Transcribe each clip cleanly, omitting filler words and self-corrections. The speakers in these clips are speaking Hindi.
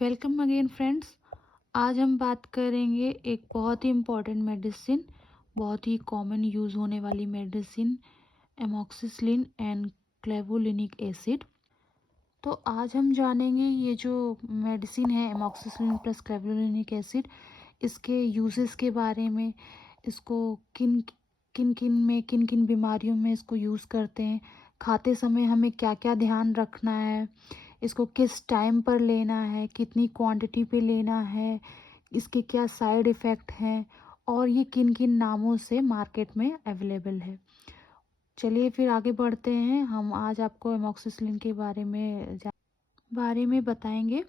Welcome again friends. आज हम बात करेंगे एक बहुत ही इम्पॉर्टेंट मेडिसिन, बहुत ही कॉमन यूज़ होने वाली मेडिसिन, एमॉक्सिसिलिन एंड क्लेवुलिनिक एसिड। तो आज हम जानेंगे ये जो मेडिसिन है एमॉक्सिसिलिन प्लस क्लेवुलिनिक एसिड, इसके यूजेस के बारे में, इसको किन किन किन में किन किन बीमारियों में इसको यूज़ करते हैं, खाते समय हमें क्या क्या ध्यान रखना है, इसको किस टाइम पर लेना है, कितनी क्वांटिटी पे लेना है, इसके क्या साइड इफ़ेक्ट हैं और ये किन किन नामों से मार्केट में अवेलेबल है। चलिए फिर आगे बढ़ते हैं। हम आज आपको एमॉक्सिसिलिन के बारे में बताएंगे।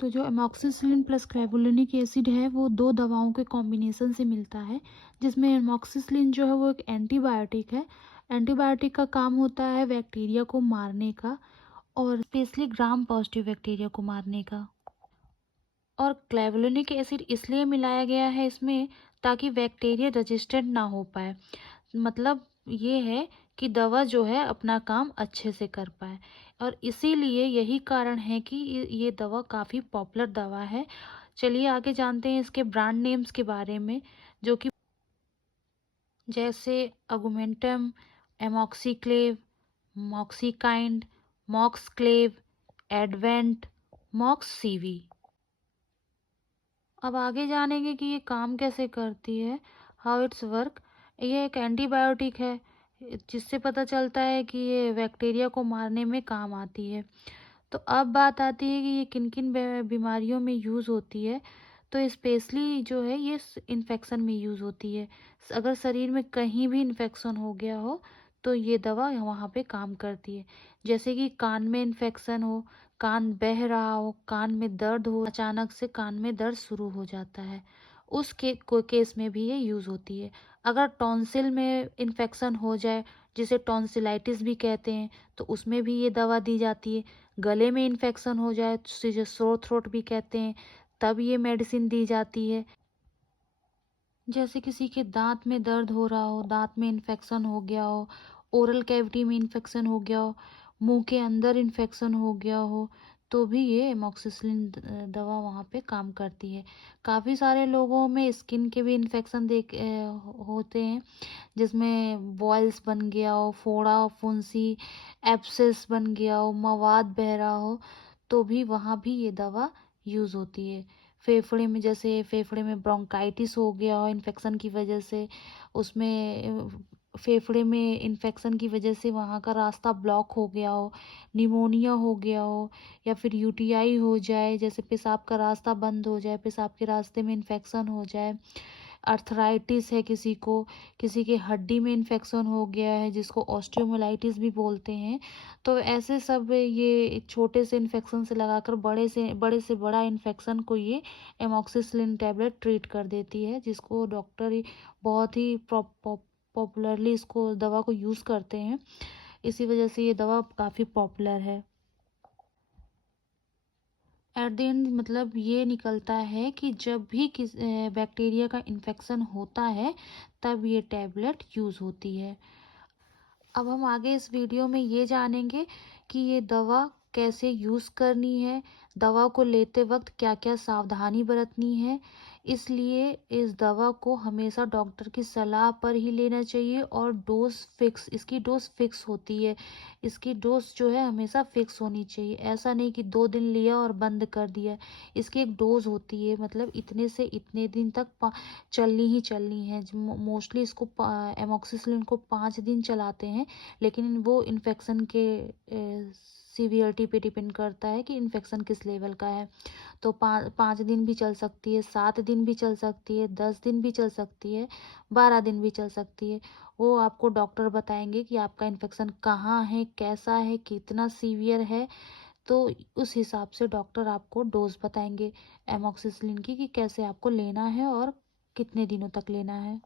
तो जो एमॉक्सिसिलिन प्लस क्लेवुलिनिक एसिड है वो दो दवाओं के कॉम्बिनेशन से मिलता है, जिसमें एमॉक्सिसिलिन जो है वो एक एंटीबायोटिक है। एंटीबायोटिक का काम होता है बैक्टीरिया को मारने का, और स्पेशली ग्राम पॉजिटिव बैक्टीरिया को मारने का। और क्लेवुलिनिक एसिड इसलिए मिलाया गया है इसमें ताकि बैक्टीरिया रेजिस्टेंट ना हो पाए। मतलब ये है कि दवा जो है अपना काम अच्छे से कर पाए, और इसीलिए यही कारण है कि ये दवा काफ़ी पॉपुलर दवा है। चलिए आगे जानते हैं इसके ब्रांड नेम्स के बारे में, जो कि जैसे अगुमेंटम, एमॉक्सीक्लेव, मॉक्सीकाइंड, मॉक्सक्लेव, एडवेंट, मॉक्सीवी। अब आगे जानेंगे कि ये काम कैसे करती है, हाउ इट्स वर्क। ये एक एंटीबायोटिक है, जिससे पता चलता है कि ये बैक्टीरिया को मारने में काम आती है। तो अब बात आती है कि ये किन किन बीमारियों में यूज़ होती है। तो स्पेशली जो है ये इन्फेक्शन में यूज़ होती है। अगर शरीर में कहीं भी इन्फेक्शन हो गया हो तो ये दवा वहाँ पे काम करती है। जैसे कि कान में इन्फेक्शन हो, कान बह रहा हो, कान में दर्द हो, अचानक से कान में दर्द शुरू हो जाता है, उस कोई केस में भी ये यूज़ होती है। अगर टॉन्सिल में इन्फेक्शन हो जाए, जिसे टॉन्सिलाइटिस भी कहते हैं, तो उसमें भी ये दवा दी जाती है। गले में इन्फेक्शन हो जाए, जिसे सोर थ्रोट भी कहते हैं, तब ये मेडिसिन दी जाती है। जैसे किसी के दांत में दर्द हो रहा हो, दांत में इन्फेक्शन हो गया हो, ओरल कैविटी में इन्फेक्शन हो गया हो, मुंह के अंदर इन्फेक्शन हो गया हो, तो भी ये एमॉक्सिसिलिन दवा वहाँ पे काम करती है। काफ़ी सारे लोगों में स्किन के भी इन्फेक्शन होते हैं, जिसमें बॉयल्स बन गया हो, फोड़ा फुंसी, एब्सेस बन गया हो, मवाद बह रहा हो, तो भी वहाँ भी ये दवा यूज़ होती है। फेफड़े में, जैसे फेफड़े में ब्रोंकाइटिस हो गया हो इन्फेक्शन की वजह से, उसमें फेफड़े में इन्फेक्शन की वजह से वहाँ का रास्ता ब्लॉक हो गया हो, निमोनिया हो गया हो, या फिर यूटीआई हो जाए, जैसे पेशाब का रास्ता बंद हो जाए, पेशाब के रास्ते में इन्फेक्शन हो जाए, अर्थराइटिस है किसी को, किसी के हड्डी में इन्फेक्शन हो गया है जिसको ऑस्टियोमाइलाइटिस भी बोलते हैं। तो ऐसे सब ये छोटे से इन्फेक्शन से लगाकर बड़े से बड़ा इन्फेक्शन को ये एमॉक्सिसिलिन टैबलेट ट्रीट कर देती है, जिसको डॉक्टर ही बहुत ही पॉपुलरली इसको दवा को यूज़ करते हैं। इसी वजह से ये दवा काफ़ी पॉपुलर है। एट द एंड मतलब ये निकलता है कि जब भी बैक्टीरिया का इन्फेक्शन होता है तब ये टैबलेट यूज़ होती है। अब हम आगे इस वीडियो में ये जानेंगे कि ये दवा कैसे यूज़ करनी है, दवा को लेते वक्त क्या क्या सावधानी बरतनी है। इसलिए इस दवा को हमेशा डॉक्टर की सलाह पर ही लेना चाहिए, और इसकी डोज फिक्स होती है। इसकी डोज जो है हमेशा फिक्स होनी चाहिए। ऐसा नहीं कि 2 दिन लिया और बंद कर दिया। इसकी एक डोज होती है, मतलब इतने से इतने दिन तक चलनी ही चलनी है। मोस्टली इसको एमॉक्सिसिलिन को 5 दिन चलाते हैं, लेकिन वो इन्फेक्शन के सीवियरिटी पे डिपेंड करता है कि इन्फेक्शन किस लेवल का है। तो 5 दिन भी चल सकती है, 7 दिन भी चल सकती है, 10 दिन भी चल सकती है, 12 दिन भी चल सकती है। वो आपको डॉक्टर बताएंगे कि आपका इन्फेक्शन कहाँ है, कैसा है, कितना सीवियर है। तो उस हिसाब से डॉक्टर आपको डोज बताएंगे एमॉक्सिसिलिन की, कि कैसे आपको लेना है और कितने दिनों तक लेना है।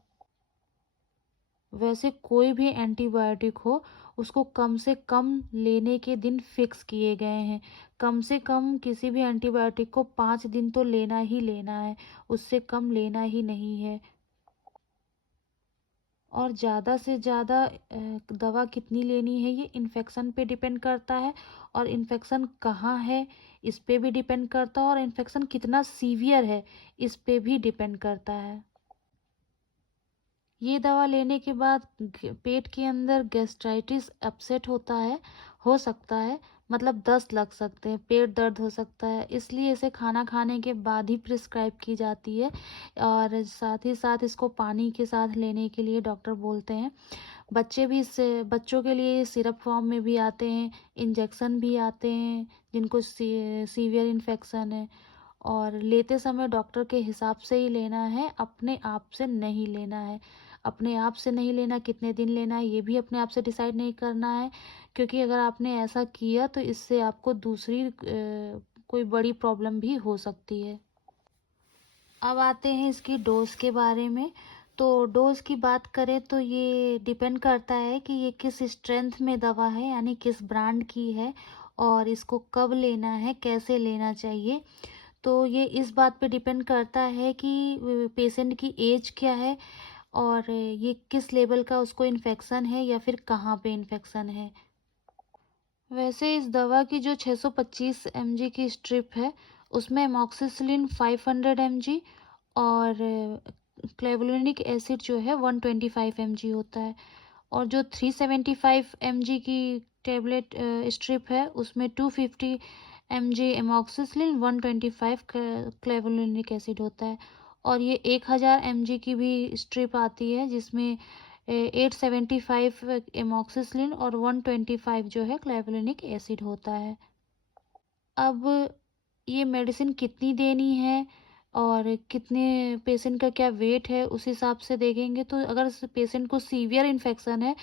वैसे कोई भी एंटीबायोटिक हो, उसको कम से कम लेने के दिन फिक्स किए गए हैं। कम से कम किसी भी एंटीबायोटिक को 5 दिन तो लेना ही लेना है, उससे कम लेना ही नहीं है। और ज़्यादा से ज़्यादा दवा कितनी लेनी है ये इन्फेक्शन पे डिपेंड करता है, और इन्फेक्शन कहाँ है इस पे भी डिपेंड करता है, और इन्फेक्शन कितना सीवियर है इस पे भी डिपेंड करता है। ये दवा लेने के बाद पेट के अंदर गैस्ट्राइटिस अपसेट होता है, हो सकता है, मतलब दस्त लग सकते हैं, पेट दर्द हो सकता है, इसलिए इसे खाना खाने के बाद ही प्रिस्क्राइब की जाती है। और साथ ही साथ इसको पानी के साथ लेने के लिए डॉक्टर बोलते हैं। बच्चे भी इससे बच्चों के लिए सिरप फॉर्म में भी आते हैं, इंजेक्शन भी आते हैं जिनको सीवियर इन्फेक्शन है। और लेते समय डॉक्टर के हिसाब से ही लेना है, अपने आप से नहीं लेना है। अपने आप से नहीं लेना, कितने दिन लेना है ये भी अपने आप से डिसाइड नहीं करना है, क्योंकि अगर आपने ऐसा किया तो इससे आपको दूसरी कोई बड़ी प्रॉब्लम भी हो सकती है। अब आते हैं इसकी डोज के बारे में। तो डोज की बात करें तो ये डिपेंड करता है कि ये किस स्ट्रेंथ में दवा है, यानी किस ब्रांड की है, और इसको कब लेना है, कैसे लेना चाहिए। तो ये इस बात पे डिपेंड करता है कि पेशेंट की एज क्या है, और ये किस लेवल का उसको इन्फेक्शन है, या फिर कहाँ पे इन्फेक्शन है। वैसे इस दवा की जो 625 mg की स्ट्रिप है, उसमें एमॉक्सिसिलिन 500 mg और क्लेवुलिनिक एसिड जो है 125 mg होता है। और जो 375 mg की टेबलेट स्ट्रिप है, उसमें 250 mg एमॉक्सिसिलिन 125 क्लेवुलिनिक एसिड होता है। और ये 1000 mg की भी स्ट्रिप आती है, जिसमें 875 एमॉक्सिसिलिन और 125 जो है क्लेवुलिनिक एसिड होता है। अब ये मेडिसिन कितनी देनी है और कितने पेशेंट का क्या वेट है उस हिसाब से देखेंगे। तो अगर पेशेंट को सीवियर इन्फेक्शन है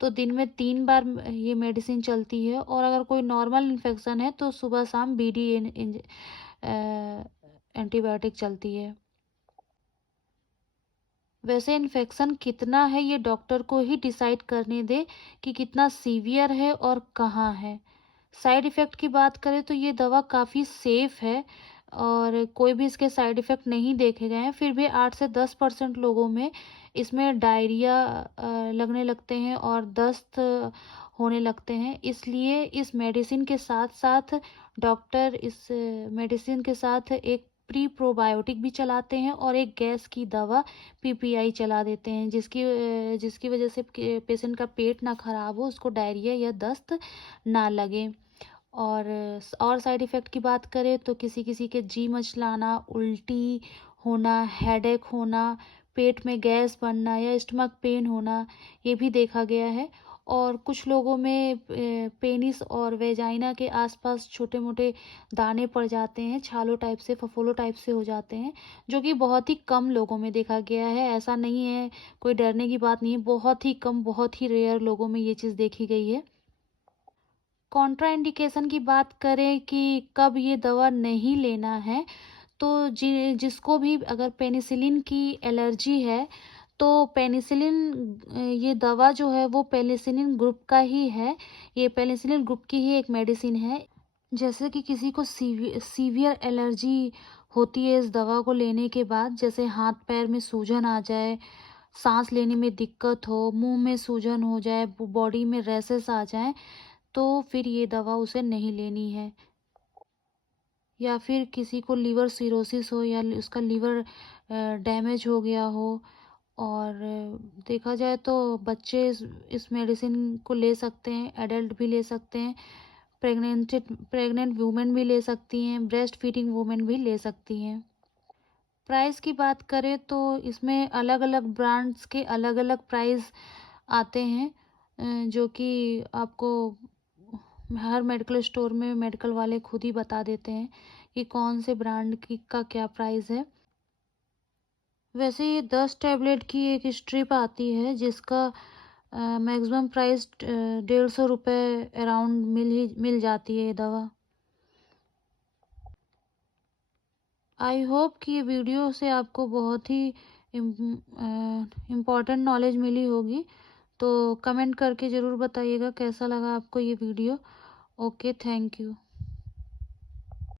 तो दिन में 3 बार ये मेडिसिन चलती है, और अगर कोई नॉर्मल इन्फेक्शन है तो सुबह शाम BD एंटीबायोटिक चलती है। वैसे इन्फेक्शन कितना है ये डॉक्टर को ही डिसाइड करने दे कि कितना सीवियर है और कहाँ है। साइड इफ़ेक्ट की बात करें तो ये दवा काफ़ी सेफ़ है, और कोई भी इसके साइड इफ़ेक्ट नहीं देखे गए हैं। फिर भी 8 से 10% लोगों में इसमें डायरिया लगने लगते हैं और दस्त होने लगते हैं। इसलिए इस मेडिसिन के साथ साथ डॉक्टर इस मेडिसिन के साथ एक प्री प्रोबायोटिक भी चलाते हैं, और एक गैस की दवा PPI चला देते हैं, जिसकी वजह से पेशेंट का पेट ना खराब हो, उसको डायरिया या दस्त ना लगे। और साइड इफ़ेक्ट की बात करें तो किसी किसी के जी मचलाना, उल्टी होना, हेडेक होना, पेट में गैस बनना या स्टमक पेन होना, ये भी देखा गया है। और कुछ लोगों में पेनिस और वेजाइना के आसपास छोटे मोटे दाने पड़ जाते हैं, छालो टाइप से, फफोलो टाइप से हो जाते हैं, जो कि बहुत ही कम लोगों में देखा गया है। ऐसा नहीं है, कोई डरने की बात नहीं है, बहुत ही कम, बहुत ही रेयर लोगों में ये चीज़ देखी गई है। कॉन्ट्राइंडिकेशन की बात करें कि कब ये दवा नहीं लेना है, तो जिसको भी अगर पेनिसिलिन की एलर्जी है, तो पेनिसिलिन ये दवा जो है वो पेनिसिलिन ग्रुप का ही है, ये पेनिसिलिन ग्रुप की ही एक मेडिसिन है। जैसे कि किसी को सीवियर एलर्जी होती है इस दवा को लेने के बाद, जैसे हाथ पैर में सूजन आ जाए, सांस लेने में दिक्कत हो, मुंह में सूजन हो जाए, बॉडी में रैसेस आ जाए, तो फिर ये दवा उसे नहीं लेनी है। या फिर किसी को लिवर सिरोसिस हो, या उसका लिवर डैमेज हो गया हो। और देखा जाए तो बच्चे इस मेडिसिन को ले सकते हैं, एडल्ट भी ले सकते हैं, प्रेग्नेंट वुमेन भी ले सकती हैं, ब्रेस्ट फीडिंग वुमेन भी ले सकती हैं। प्राइस की बात करें तो इसमें अलग अलग ब्रांड्स के अलग अलग प्राइस आते हैं, जो कि आपको हर मेडिकल स्टोर में मेडिकल वाले खुद ही बता देते हैं कि कौन से ब्रांड की का क्या प्राइस है। वैसे ये 10 टैबलेट की एक स्ट्रिप आती है, जिसका मैक्सिमम प्राइस 150 रुपये अराउंड मिल जाती है ये दवा। आई होप कि ये वीडियो से आपको बहुत ही इम्पोर्टेंट नॉलेज मिली होगी। तो कमेंट करके ज़रूर बताइएगा कैसा लगा आपको ये वीडियो। Okay, thank you.